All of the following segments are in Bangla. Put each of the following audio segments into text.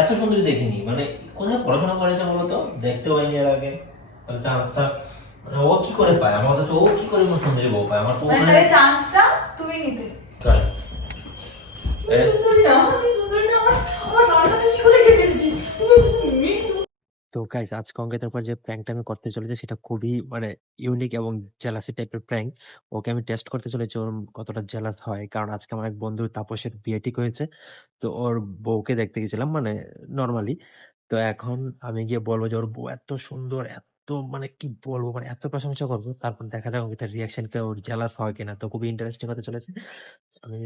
এত সুন্দরী দেখিনি, মানে কোথায় পড়াশোনা করেছে বলো তো, দেখতেও হয়নি এর আগে। মানে চান্সটা মানে ও কি করে পায়, আমার কাছে ও কি করে কোনো সুন্দরী বউ পায়, আমার তো মানে তাহলে চান্সটা তুমি নিতে। সুন্দরী না, তুই সুন্দরী না, আমার গানটা তুই কি করে কেটেছিস? তো গাইস, আজকে অঙ্কিতার উপর যে প্র্যাঙ্কটা আমি করতে চলেছি সেটা খুবই মানে ইউনিক এবং জেলাসি টাইপের প্র্যাঙ্ক। ওকে আমি টেস্ট করতে চলেছি ওর কতটা জেলাস হয়, কারণ আজকে আমার এক বন্ধু তাপসের বিয়ে ঠিক হয়েছে। তো ওর বউকে দেখতে গেছিলাম মানে নর্মালি। তো এখন আমি গিয়ে বলবো যে ওর বউ এত সুন্দর, এত মানে কি বলবো, মানে এত প্রশংসা করবো, তারপর দেখা যাক অঙ্কিতার রিয়াকশন কে, ওর জেলাস হয় কিনা। তো খুবই ইন্টারেস্টিং হতে চলেছে। আমি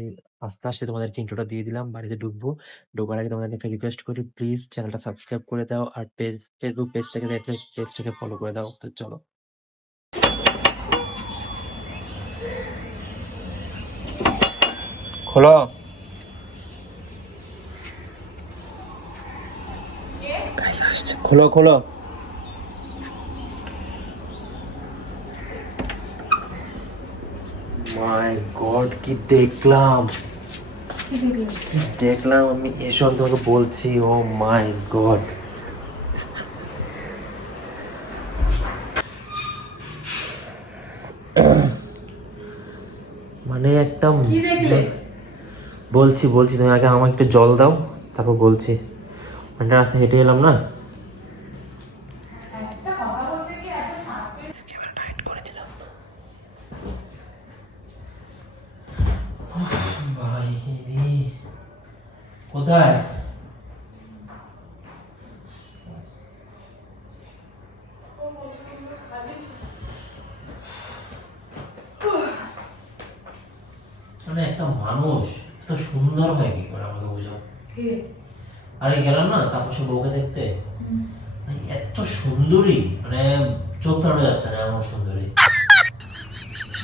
আস্তে আস্তে তোমাদেরকে ইন্ট্রোটা দিয়ে দিলাম, বাড়িতে ঢুকবো। ঢোকার আগে তোমাদের একটা রিকোয়েস্ট করি, প্লিজ চ্যানেলটা সাবস্ক্রাইব করে দাও, আর ফেসবুক পেজ থেকে দেখলে পেজটাকে ফলো করে দাও। তো চলো। খোলো। খোলো খোলো। মাই গড, কি দেখলাম, কি দেখলাম আমি, এসব তোমাকে বলছি। ও মাই গড, মানে একটা কি দেখলে? বলছি বলছি, তুমি আগে আমাকে একটু জল দাও, তারপর বলছি। মানে রাস্তা হেঁটে এলাম না, একটা কথা বলতে কি এত শাস্তি? ক্যামেরাটা হাইড করে দিলাম। ভাই রে, কোথায়? মানে একটা মানুষ এত সুন্দর হয় কি করে, আমাকে বুঝাও। কে? আরে গেলাম না তাপসের বউকে দেখতে, মানে এত সুন্দরী, মানে চোখ ফেরানো যাচ্ছে না এমন সুন্দরী।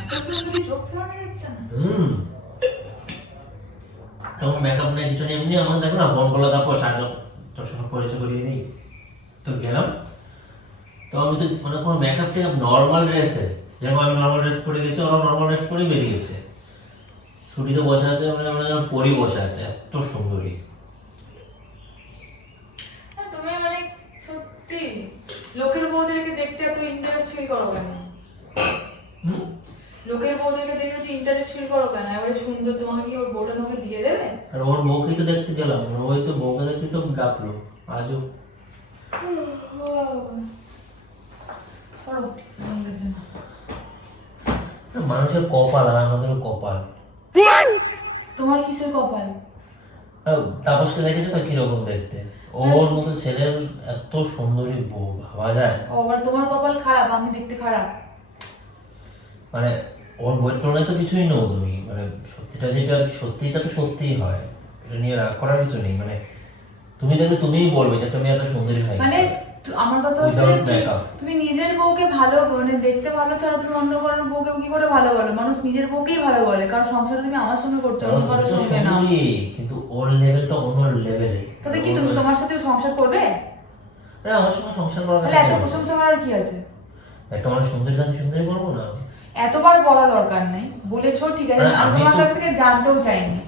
এত সুন্দরী চোখ ফেরানো যাচ্ছে না? তেমন মেকআপ নেই, কিছু নেই, এমনি আমাকে দেখো না, ফোন করলো তারপর সাহায্য তোর সঙ্গে পরিচয় করিয়ে দিই। তো গেলাম, তো আমি তো মানে কোনো মেকআপ টেকআপ, নর্মাল ড্রেসে, যেরকম আমি নর্মাল ড্রেস পরে গেছি, ওরা নর্মাল ড্রেস পরেই বেরিয়ে গেছে। ছুটিতে বসে আছে, মানে মানে যেন পরি বসে আছে, এত সুন্দরী। হ্যাঁ, তুমি মানে সত্যি লোকের বউদেরকে দেখতে এত ইন্টারেস্ট ফিল করো কেন? হুম? লোকের বউদেরকে দেখে এত ইন্টারেস্ট ফিল করো কেন? এবারে সুন্দর, তোমাকে কি ওর বউটা তোমাকে দিয়ে দেবে? আর ওর বউকেই তো দেখতে গেলাম, ওই তো বউকে দেখতে তো ডাকলো আজও। সরো, ভালো লাগছে না। মানুষের কপাল আর আমাদের কপাল। তোমার কিসের কপাল? তাপসকে দেখেছো তো কিরকম দেখতে, ওর মতো ছেলের এত সুন্দরী বউ ভাবা যায়? ও, আবার তোমার কপাল খারাপ, আমি দেখতে খারাপ? মানে ওর বইয়ের তুলনায় তো কিছুই নও তুমি, মানে সত্যিটা যেটা আর কি, সত্যিটা তো সত্যিই হয়, এটা নিয়ে রাগ করার কিছু নেই। মানে তুমি দেখলে তুমিই বলবে যে একটা মেয়ে এত সুন্দরী হয় মানে আমার কথা হচ্ছে Without যে makeup। তুমি নিজের বউকে ভালো, মানে দেখতে ভালো ছাড়া তুমি অন্য কারোর বউকে কি করে ভালো বলো? মানুষ নিজের বউকেই ভালো বলে, কারণ সংসার তুমি আমার সঙ্গে করছো, অন্য কারোর সঙ্গে না। সুন্দরী, কিন্তু ওর লেভেলটা অন্য লেভেলে। তবে কি তুমি তোমার সাথে সংসার করবে? আরে আমার সঙ্গে সংসার করার তাহলে এত প্রশংসা করার কি আছে? একটা মানুষ সুন্দরী থাকে, সুন্দরী করবো না? এতবার বলা দরকার নেই, বলেছো ঠিক আছে, আরে আমি আমি তোমার তো- কাছ থেকে জানতেও চাইনি।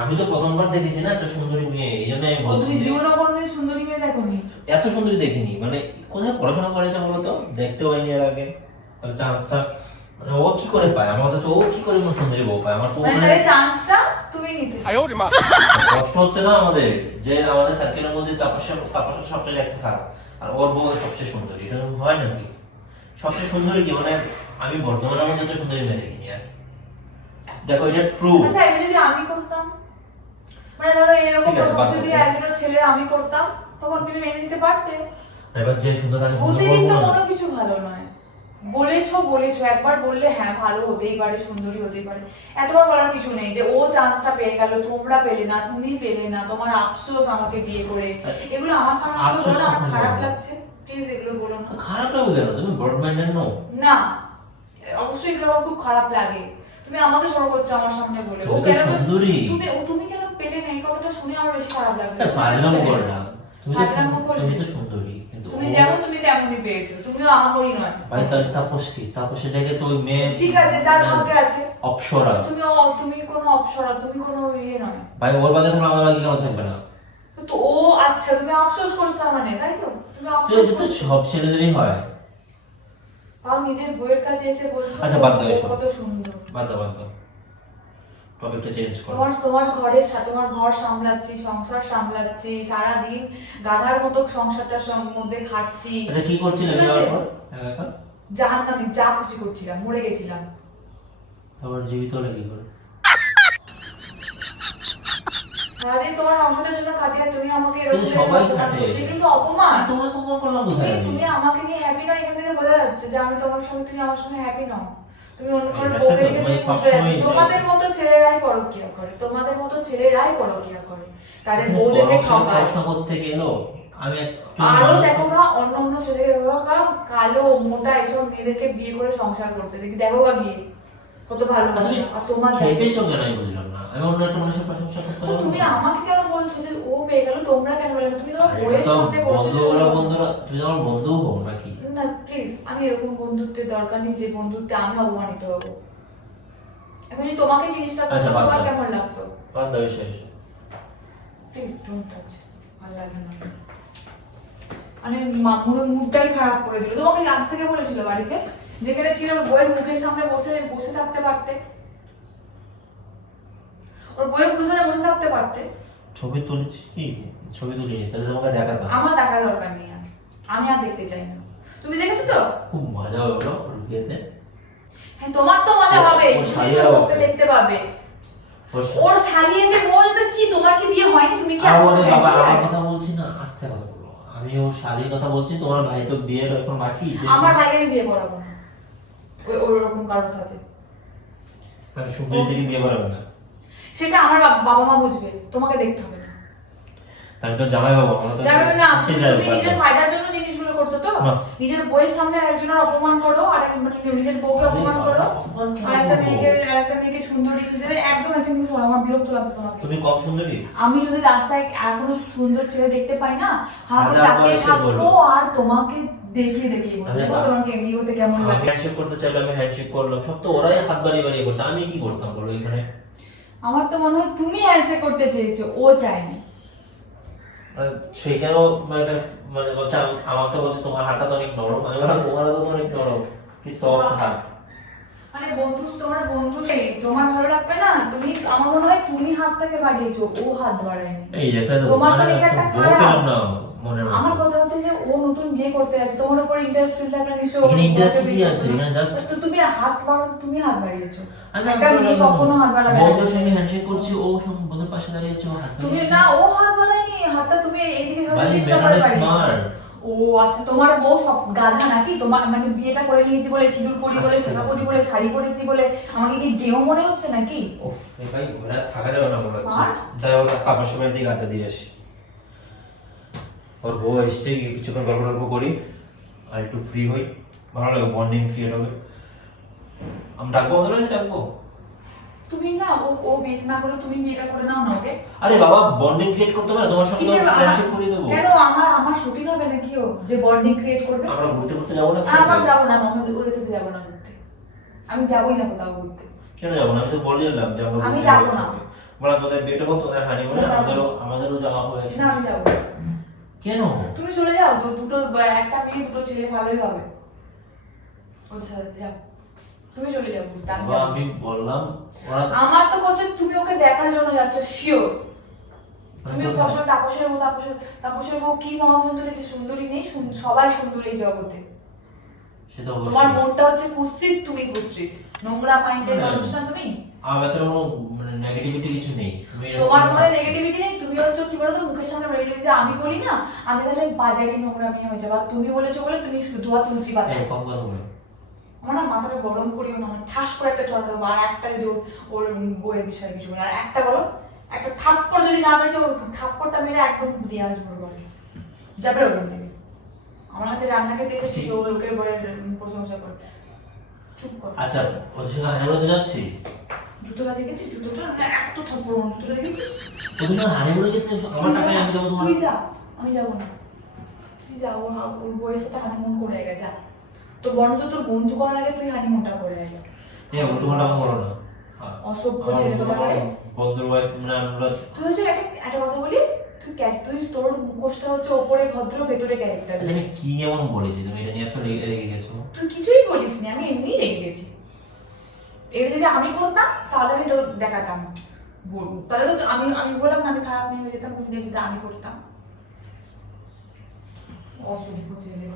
আমি তো প্রথমবার দেখেছি না এত সুন্দরী মেয়ে, এই জন্য আমি ও, বলছি তুমি যে জীবনে কোনোদিন সুন্দরী মেয়ে দেখোনি? এত সুন্দরী দেখিনি, মানে কোথায় পড়াশোনা করেছে বলো তো, দেখতেও হয়নি এর আগে। তাহলে চান্সটা মানে ও কি করে পায়, আমার কাছে ও কি করে কোনো সুন্দরী বউ পায়, আমার তো মানে তাহলে চান্সটা তুমি নিতে। কষ্ট হচ্ছে না আমাদের, যে আমাদের সার্কেলের মধ্যে তাপসের সবচেয়ে দেখতে খারাপ, আর ওর বউ সবচেয়ে সুন্দরী, এটা হয় নাকি? সবচেয়ে সুন্দরী কি, মানে আমি বর্তমানের মধ্যে তো সুন্দরী মেয়ে দেখিনি আর। দেখো এটা ট্রু। আচ্ছা, এটা যদি আমি করতাম, মানে ধরো এরকম ঠিক আছে, বাদ যদি দাও। একজন ছেলে আমি করতাম, তখন তুমি মেনে নিতে পারতে? এবার যে সুন্দর তাকে সুন্দর প্রতিদিন করবো তো না? কোনো কিছু ভালো নয়। বলেছো বলেছো, একবার বললে হ্যাঁ ভালো হতেই পারে, সুন্দরী হতেই পারে, এতবার বলার কিছু নেই যে ও চান্সটা পেয়ে গেল, তোমরা পেলে না, তুমি পেলে না, তোমার আফসোস আমাকে বিয়ে করে। এগুলো আমার সামনে বলো আফসোস না, আমার কখন খারাপ বলবো? লাগছে, প্লিজ এগুলো বলো না। খারাপ লাগবে কেন, তুমি ব্রড মাইন্ডেড নও? না, অবশ্যই এগুলো আমার খুব খারাপ লাগে। তুমি আমাকে সরো করছো আমার সামনে বলে, ও তুমি তো কেন সুন্দরী। তুমি কেন পেলে না, এই কথাটা শুনে আমার বেশি খারাপ লাগলো। ফাজলামো করলাম, ফাজলামো করলে? তুমি তো সুন্দরী, কিন্তু তুমি যেমন তুমি তেমনই পেয়েছো, তুমিও আমারই নয়। ভাই তাহলে তাপস কি, তাপসের জায়গায় তো ওই মেয়ে ঠিক আছে, তার ভাগ্যে আছে। অপসরা। তুমি তুমি কোনো অপসরা, তুমি কোনো ইয়ে নয়। ভাই ওর বাদে থাকলে আমার বাকি কেন থাকবে না? তো তো ও আচ্ছা তুমি আফসোস করছো তার মানে, তাই তো? তুমি তো আফসোস এটা তো করছো সব ছেলেদেরই হয়। তাও নিজের বইয়ের কাছে এসে বলছো আচ্ছা, বাদ দাও ও এসব। কত সুন্দর। বাদ দাও, টপিকটা চেঞ্জ করো। তোমার ঘরের সাথে তোমার ঘর সামলাচ্ছি, সংসার সামলাচ্ছি, সারাদিন গাধার মতো সংসারটার মধ্যে খাচ্ছি। আচ্ছা, কি করছিলে ঠিক বিয়ে আছে? হওয়ার পর একা? জাহান্নামে যা খুশি করছিলাম, মরে গেছিলাম। তারপর জীবিত হলে কি করে? সারাদিন তোমার সংসারের জন্য খাটি আর তুমি আমাকে কিন্তু সবাই খাটে। এগুলো তো অপমান। তোমার কখন করলাম কোথায় আমি? তুমি আমাকে নিয়ে হ্যাপি নও, এখান থেকে বোঝা যাচ্ছে যে আমি তোমার সঙ্গে, তুমি আমার সঙ্গে হ্যাপি নও। তুমি অন্য কোনো এটা বউকে তো দেখে তুমি তুমি বুঝতে সবসময় যাচ্ছ। তোমাদের মতো ছেলেরাই পরকীয়া করে, তোমাদের মতো ছেলেরাই পরকীয়া করে, তাদের বউদেরকে ঠকায়। প্রশ্ন করতে গেলো আমি আরো দেখো গা, অন্য ছেলেকে দেখো গা, কালো মোটা এসব মেয়েদেরকে বিয়ে করে সংসার করছে, দেখো গা গিয়ে কত ভালো লাগে। আর তোমার খেপেছো কেন আমি বুঝলাম না। আমি অন্য একটা মানুষের প্রশংসা করতে তো পারবো তুমি না? আমাকে কেন বলছো যে ও পেয়ে গেল, তোমরা কেন বলে না? তুমি তোমার আরে বউয়ের এটা তো সামনে বলছো যে বন্ধুরা, তুমি তো আমার বন্ধু হো নাকি? না প্লিজ, আমি এরকম বন্ধুত্বের দরকার নেই যে বন্ধুত্বে আমি অপমানিত হবো। এখন যদি তোমাকে জিনিসটা আচ্ছা, করতাম, বাদ তোমার দাও। কেমন লাগতো? বাদ দাও এসে। প্লিজ ডোন্ট টাচ, ভালো লাগে না। মানে মুডটাই খারাপ করে দিল। তোমাকে আজ থেকে বলেছিল বাড়িতে, যেখানে ছিল ওর বইয়ের মুখের সামনে বসে বসে থাকতে পারতে, ওর বইয়ের মুখের সামনে বসে থাকতে পারতে। ছবি তুলেছি কি? ছবি তুলিনি, তাহলে তোমাকে দেখাতাম। আমার দেখা দরকার নেই, আমি আর দেখতে চাই না। তুমি দেখেছো তো? খুব মজা হলো ওর বিয়েতে। হ্যাঁ, তোমার তো মজা হবে, ওর তুমি তো শাড়িটাও ওকে আছে। দেখতে পাবে। ওর ওর শালিয়ে যে বল, তো কি তোমার কি বিয়ে হয়নি? তুমি কি আর এখনো ওরে বাবা, পেয়েছিলে? আমার কথা বলছি না, আস্তে কথা বলো। আমি ওর শালীর কথা বলছি, তোমার ভাই তো বিয়ের এখন বাকি। আমার ভাইকে আমি বিয়ে করাবো না ওরকম কারোর সাথে। আমি সুন্দরী থেকে বিয়ে করাবে না? সেটা আমার বাবা মা বুঝবে, তোমাকে দেখতে হবে না। আমি তো জামাই বাবা, আমার তো যাবে না। সে তুমি যাবে, নিজের ফায়দার জন্য জিনিসগুলো করছো তো। না। নিজের বইয়ের সামনে একজনের অপমান করো, আর নিজের বউকে অপমান করো, অপমান কেন আর একটা করবো? মেয়েকে সুন্দরী হিসেবে একদম একদম আমার বিরক্ত লাগতো তোমাকে। তুমি কম সুন্দরী? আমি যদি রাস্তায় আর কোনো সুন্দর ছেলে দেখতে পাই না, হাতে হাজার তাকিয়ে বয়সে থাকবো বলবো। আর তোমাকে দেখিয়ে বলবো আচ্ছা, তোমাকে এমনি হতে কেমন আমি লাগে। হ্যান্ডশেক করতে চাইলে আমি হ্যান্ডশেক করলাম, সব তো ওরাই হাত বাড়িয়ে বাড়িয়ে করছে, আমি কি করতাম বলো এখানে? আমার তো মনে হয় তুমি হ্যান্ডশেক করতে চেয়েছো, ও চায়নি। সেখানেও মানে বলছে আমাকে বলছে তোমার হাতটা তো অনেক নরম। আমি বললাম তোমার হাতটা তো অনেক নরম, কি সফট হাত। মানে তোমার বন্ধু নেই, তোমার ভালো লাগবে না? তুমি, আমার মনে হয় তুমি হাতটাকে বাড়িয়েছো, ও হাত বাড়ায়নি। এই যেটা তো তোমার তো মানে নেচারটা বউ খারাপ। পেলাম না মনের মতো। আমার কথা হচ্ছে যে ও নতুন বিয়ে করতে আছে, তোমার উপর ইন্টারেস্ট থাকলে নিশ্চয়ই এখানে interest কি আছে? এখানে just- তো তুমি হাত তুমি হাত বাড়িয়েছো। আমি একটা মেয়ে কখনো হাত বাড়াবে না। বন্ধুর সঙ্গে হ্যান্ডশেক করছি, ও বন্ধুর পাশে দাঁড়িয়েছে, ও হাত তুমি বাড়িয়েছে। না, ও হাত বাড়ায়নি, হাতটা তুমি এইদিকে ভাই, এইদিকে বেটার করে is বাড়িয়েছো। smart। ও আচ্ছা, তোমার বউ সব গাধা নাকি? তোমার মানে বিয়েটা করে নিয়েছি বলে, সিঁদুর পরি বলে, আচ্ছা। সোনা পরি বলে, শাড়ি পরেছি বলে আমাকে কি গেও মনে হচ্ছে নাকি? উফ, এই ভাই ঘোরা থাকা যাবে না মনে হচ্ছে। আর? যাই হোক, কাপড় সবাই দিকে আড্ডা দিয়ে আসি। ওর বউ এসছে, কিছুক্ষণ গল্প টল্প করি আর একটু ফ্রি হই, ভালো লাগে, বন্ডিং ক্রিয়েট হবে। আমি ডাকবো, আমাদের ডাকবো। তুমি না, ও বিয়ে না করে তুমি বিয়েটা করে নাও না ওকে। আরে বাবা, বন্ডিং ক্রিয়েট করতে হবে না, তোমার সঙ্গে কিসের ফ্রেন্ডশিপ করে দেবো। কেন আমার সতীন হবে নাকি ও, যে বন্ডিং ক্রিয়েট করবে? আমরা ঘুরতে ঘুরতে যাবো না আমার একসাথে? যাবো না, আমি ওদের সাথে যাবো না ঘুরতে। আমি যাবোই না কোথাও ঘুরতে। কেন যাবো না? আমি তো বলে দিলাম যে আমরা আমি ঘুরতে যাবো না। একসাথে। বললাম তোদের বিয়েটা হোক, তোদের হানিমুনে, আমাদেরও যাওয়া হবে না, একসাথে। আমি যাবো না। কেন? তুমি চলে যাও, দুটো একটা মেয়ে দুটো ছেলে ভালোই হবে, ওদের সাথে যাও। তুমি চলে যাও ঘুরতে, আমি বাবা, যাবো না। আমি বললাম ওরা আমার তো কথা তুমি ওকে দেখার জন্য যাচ্ছ, শিওর। তুমি সবসময় তাপসের বউ কি মহাসুন্দরী, যে সুন্দরী নেই, সবাই সুন্দরী এই জগতে। সেটা তোমার অবশ্যই। মনটা হচ্ছে কুৎসিত, তুমি কুৎসিত, নোংরা মাইন্ডের হ্যাঁ। মানুষ না তুমি। আমার ভেতরে কোনো মানে নেগেটিভিটি কিছু নেই। তুমি এরকম তোমার মনে ভাবছো। নেগেটিভিটি নেই, তুমি হচ্ছে কি বলতো, মুখের সামনে নেগেটিভিটি আমি বলি না, আমি তাহলে বাজারে নোংরা মেয়ে হয়ে যাবো। আর তুমি বলেছো বলে তুমি শুধু তুলসী পাতা। এই, কম কথা বলো। আমার না মাথাটা গরম করিও না, আমার ঠাস করে একটা চড় দেবো। আর একটা যদি ওর বইয়ের বিষয়ে কিছু বলে, আর একটা বলো, একটা থাপ্পড় যদি না মেরেছে, ওর থাপ্পড়টা মেরে একদম দিয়ে আসবো ওর ঘরে। যাবে ওখান থেকে। আমার হাতে রান্না খেতে এসেছি, ও লোকের বইয়ের প্রশংসা করে। চুপ কর। আচ্ছা, ওদের হানিমুনে যাচ্ছি। জুতোটা দেখেছিস? জুতোটা একটু থাপ্পড়, জুতোটা দেখেছিস? ওদের হানিমুনে যেতে আমার টাকায় আমি যাবো তোমার। তুই যা, আমি যাবো না। তুই যা, ওর বইয়ের সাথে হানিমুন করে আগে যা। তো বরঞ্চ তোর বন্ধু করার আগে তুই হানিমুনটা করে আগে। তোমার টাকা বলো না। অসভ্য ছেলে কোথাকারে। বন্ধুর ওয়াইফ মানে আমরা। তুই হচ্ছে একটা কথা বলি, তুই তোর মুখোশটা হচ্ছে ওপরে ভদ্র ভেতরে ক্যারেক্টার। আচ্ছা আমি কি এমন বলেছি তুমি এটা নিয়ে এত রেগে রেগে গেছো? তুই কিছুই বলিস নি, আমি এমনি রেগে গেছি। এটা যদি আমি করতাম তাহলে আমি তো দেখাতাম, তাহলে তো আমি বললাম না আমি খারাপ মেয়ে হয়ে যেতাম, তুমি দেখবি আমি করতাম। অসভ্য ছেলে।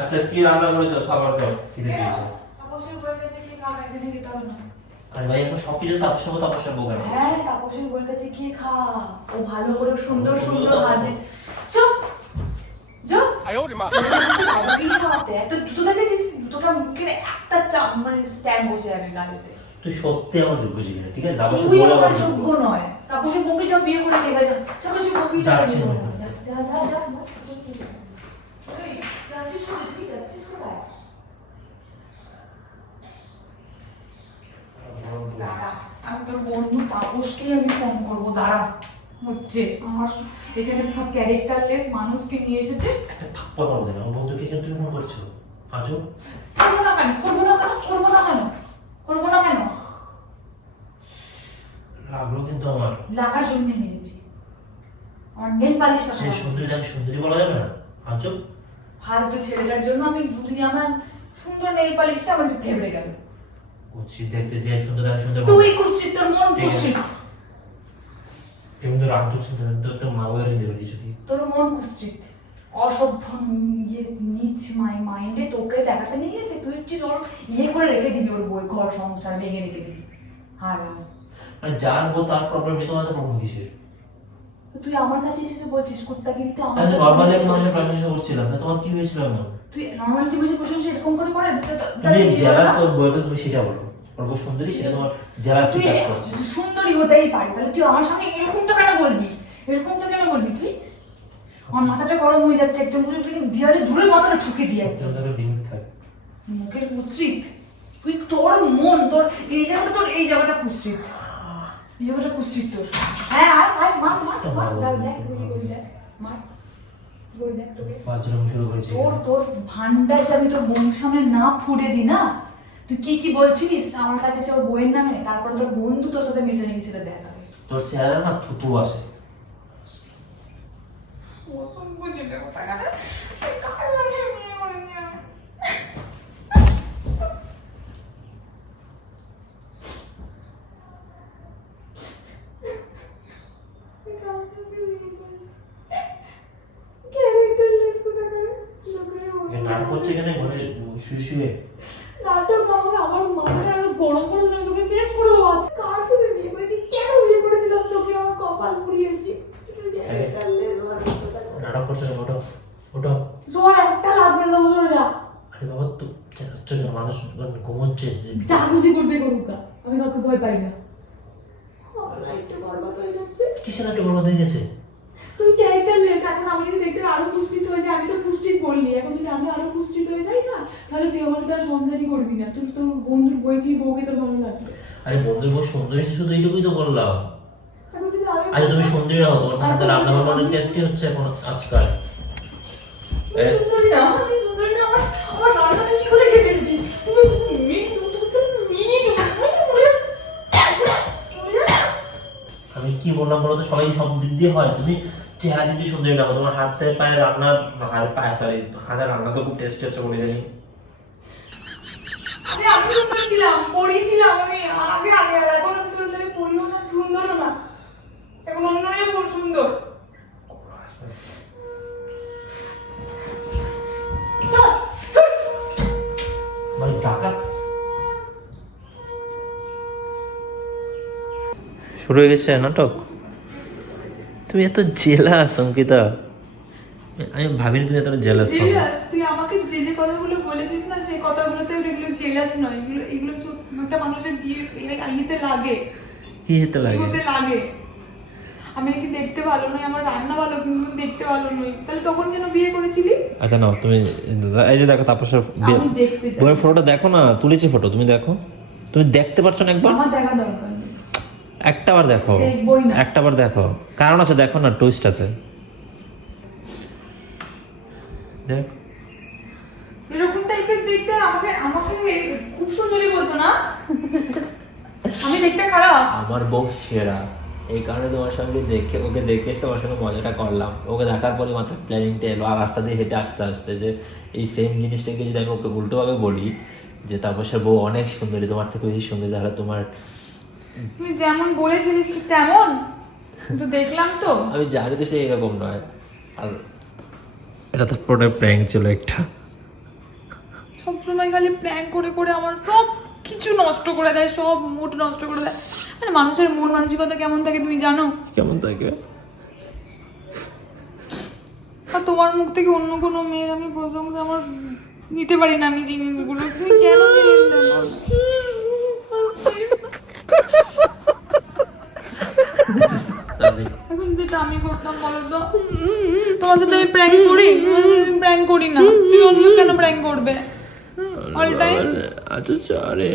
আচ্ছা কি রান্না করেছো? খাবার দাও, খিদে পেয়েছে। তাপসের বই কাছে কি খা, এখানে খেতে হবে না। আরে ভাই এখন সবকিছু তাপসের বউ কেন? হ্যাঁ তাপসের বই কাছে গিয়ে খা, ও ভালো করে সুন্দর সুন্দর হাতে চুপ চুপ। একটা জুতো দেখেছিস, জুতোটা মুখের একটা চাপ মানে স্ট্যাম্প বসে যাবে গাড়িতে। তুই সত্যি আমার যোগ্য ছিল না, ঠিক আছে? তাপসের তুই বউ আমার আমার যোগ্য নয়। তাপসের বউকে যা বিয়ে করে দেখে যা, তাপসের বউকে যা যাচ্ছি বিয়ে না। করে যা যা যা যা। এই যাচ্ছিস কোথায়? তুই যাচ্ছিস কোথায়? দাঁড়া, আমি তোর বন্ধু তাপসকেই আমি ফোন করবো, দাঁড়া। হচ্ছে আমার এখানে সব ক্যারেক্টারলেস মানুষকে নিয়ে এসেছে। একটা থাপ্পড় মারো দেবে, আমার বন্ধুকে কেন তুমি ফোন করছো? আজও করবো না কেন, করবো না কেন, করবো না কেন, করবো না কেন? লাগলো কিন্তু আমার। লাগার জন্য মেরেছি। আমার নেল পালিশটা সেই সুন্দরীটাকে সুন্দরী বলা যাবে না? আজও ফালতু ছেলেটার জন্য আমি দুদিন আমার সুন্দর নেল পালিশটা আমার থেবড়ে গেল। করছি দেখতে যে সুন্দর দেখতে সুন্দর। তুই কুশ্চিত, তোর মন কুশ্চিত, এমনি তো রাগ করছি না, তো একটা মা বলে দিতে পারি কিছু দিয়ে। তোর মন কুশ্চিত, অসভ্য ইয়ে নিচ মাইন্ডে তোকে দেখাতে নিয়ে গেছে। তুই হচ্ছিস ওর ইয়ে করে রেখে দিবি, ওর বই ঘর সংসার ভেঙে রেখে দিবি। আর মানে যার বউ তার প্রবলেম নেই, তোমার প্রবলেম কিসের? তুই আমার কাছে এসে বলছিস কুত্তাগিরিতে আমার আমি তো কাছে নর্মালি এসে এক মানুষের বলছিস। প্রশংসা করছিলাম, তা তোমার কি হয়েছিল এমন? তুই নর্মালিটি বুঝে প্রশংসা এরকম করে করে তুমি জেলাস তোর বউকে, তুমি সেটা বলো। ওর বউ সুন্দরী, সেটা তোমার জেলাস কি তুই কাজ করছে? সুন্দরী হতেই পারে, তাহলে তুই আমার সামনে এরকমটা কেন বলবি? এরকমটা কেন বলবি তুই? আমার মাথাটা গরম হয়ে যাচ্ছে একদম, পুরো দেওয়ালে দূরে মাথাটা ঠুকে দিয়ে একদম। সত্যি লিমিট থাকে। মুখের কুশ্রিত, তুই তোর মন, তোর এই জায়গাটা, তোর এই জায়গাটা কুশ্রিত, এই জায়গাটা কুশ্রিত তোর। হ্যাঁ আয় আয় মার মার মার, দেখ তুই কি করি, দেখ মার কি করি, দেখ তোকে। পাঁচজন শুরু করেছি। তোর ভান্ডার যে আমি তোর বন্ধুর সামনে না ফুটে দি না, তুই কি বলছিস আমার কাছে এসে ওর বইয়ের নামে, তারপর তোর বন্ধু তোর সাথে মিশে নিয়ে সেটা দেখাবে। তোর চেহারা না থুতু আসে। নাটক হচ্ছে এখানে ঘরে শুয়ে শুয়ে। নাটক আমাকে আমার মাথাটা আরো গরম করে দিল, তোকে শেষ করে দেবো আজ। কার সাথে বিয়ে করেছি, কেন বিয়ে করেছিলাম তোকে, আমার কপাল পুড়িয়েছি। নাটক করছে না, ওটা ওটা। জোর একটা লাগবে না, জোরে যা। আরে বাবা তো চেঁচাচ্ছ কেন? মানুষ ঘুমোচ্ছে। যা খুশি করবে করুক গা, আমি কাউকে ভয় পাই না। আমার লাইফটা বরবাদ হয়ে যাচ্ছে। কিসের একটা বরবাদ হয়ে গেছে? তুই ক্যারেক্টারলেস, এখন আমি যদি দেখতে আরো কুশ্চিত হয়ে যাই, আমি তো কুশ্চিত বললি, এখন যদি আমি আরো কুশ্চিত হয়ে যাই না, তাহলে তুই আমার সাথে আর সংসারই করবি না। তুই তোর বন্ধুর বউকে তোর ভালো লাগবে। আরে বন্ধুর বউ সুন্দরী, শুধু এইটুকুই তো বললাম। এখন যদি আমি আচ্ছা তুমি সুন্দরী হও, তোমার হাতে রান্না বান্না অনেক টেস্টি হচ্ছে এখন আজকাল। সুন্দরী না, তুই সুন্দরী না, আমার রান্না তুই কি করে খেতে এসেছিস? তুমি আমি কি বললাম বলো তো, সবাই সব দিক দিয়ে হয়। তুমি চেহারা দিতে সুন্দরী না, তোমার হাতে পায়ে রান্না, পায়ে সরি হাতে রান্না তো খুব টেস্টি হচ্ছে বলে জানি। আমি সুন্দর ছিলাম, পড়িয়েছিলাম আমি আগে আগে, আর এখন আমি তোর লাগে পড়িও না, সুন্দরও না, এখন অন্যরাই বল সুন্দর। মানে ডাকাত শুরু হয়ে গেছে নাটক। তুমি এত জেলাস অঙ্কিতা, আমি ভাবিনি তুমি এত জেলাস হবে। জেলাস? তুই আমাকে যে কথাগুলো বলেছিস না, সেই কথাগুলোতে এগুলো জেলাস নয়, এগুলো একটা মানুষের বিয়ে ইয়েতে লাগে, কি হতে লাগে? এগোতে লাগে। আমি নাকি দেখতে ভালো নই, আমার রান্না ভালো কিন্তু দেখতে ভালো নই, তাহলে তখন কেন বিয়ে করেছিলি? আচ্ছা নাও তুমি, এই যে দেখো তাপসের আমি দেখতে চাই। বইয়ের ফটোটা দেখো না, তুলেছি ফটো, তুমি দেখো। তুমি দেখতে পারছো না একবার? আমার দেখা দরকার নেই, একটা বার দেখো, দেখবই না। একটা বার দেখো, কারণ আছে, দেখো না, টুইস্ট আছে। দেখ এরকম টাইপের দেখতে আমাকে আমাকে খুব সুন্দরী বলছো না? আমি দেখতে খারাপ? আমার বউ সেরা, এই কারণে তোমার সঙ্গে দেখে ওকে দেখে এসে তোমার সঙ্গে মজাটা করলাম। ওকে দেখার পরে মাত্র প্ল্যানিংটা এলো, আর রাস্তা দিয়ে হেঁটে আসতে আসতে যে এই সেম জিনিসটাকে যদি আমি ওকে উল্টোভাবে বলি যে তাপসের বউ অনেক সুন্দরী, তোমার থেকে বেশি সুন্দরী, তাহলে তোমার তুই যেমন বলেছিলিস ঠিক তেমন, কিন্তু দেখলাম তো। আমি জানি তো সে এরকম নয়। আর এটা তো পুরো প্র্যাঙ্ক ছিল একটা। সবসময় খালি প্র্যাঙ্ক করে করে আমার সব কিছু নষ্ট করে দেয়, সব মুড নষ্ট করে দেয়। মানে মানুষের মন মানসিকতা কেমন থাকে তুমি জানো? কেমন থাকে? আর তোমার মুখ থেকে অন্য কোনো মেয়ের আমি প্রশংসা আমার নিতে পারি না আমি জিনিসগুলো। তুমি কেন জিনিস নেবো? এখন যদি এটা আমি করতাম বলো তো, তোমার সাথে আমি প্র্যাঙ্ক করি? প্র্যাঙ্ক করি না, তুমি অন্য কেন প্র্যাঙ্ক করবে অল টাইম? আচ্ছা সরি।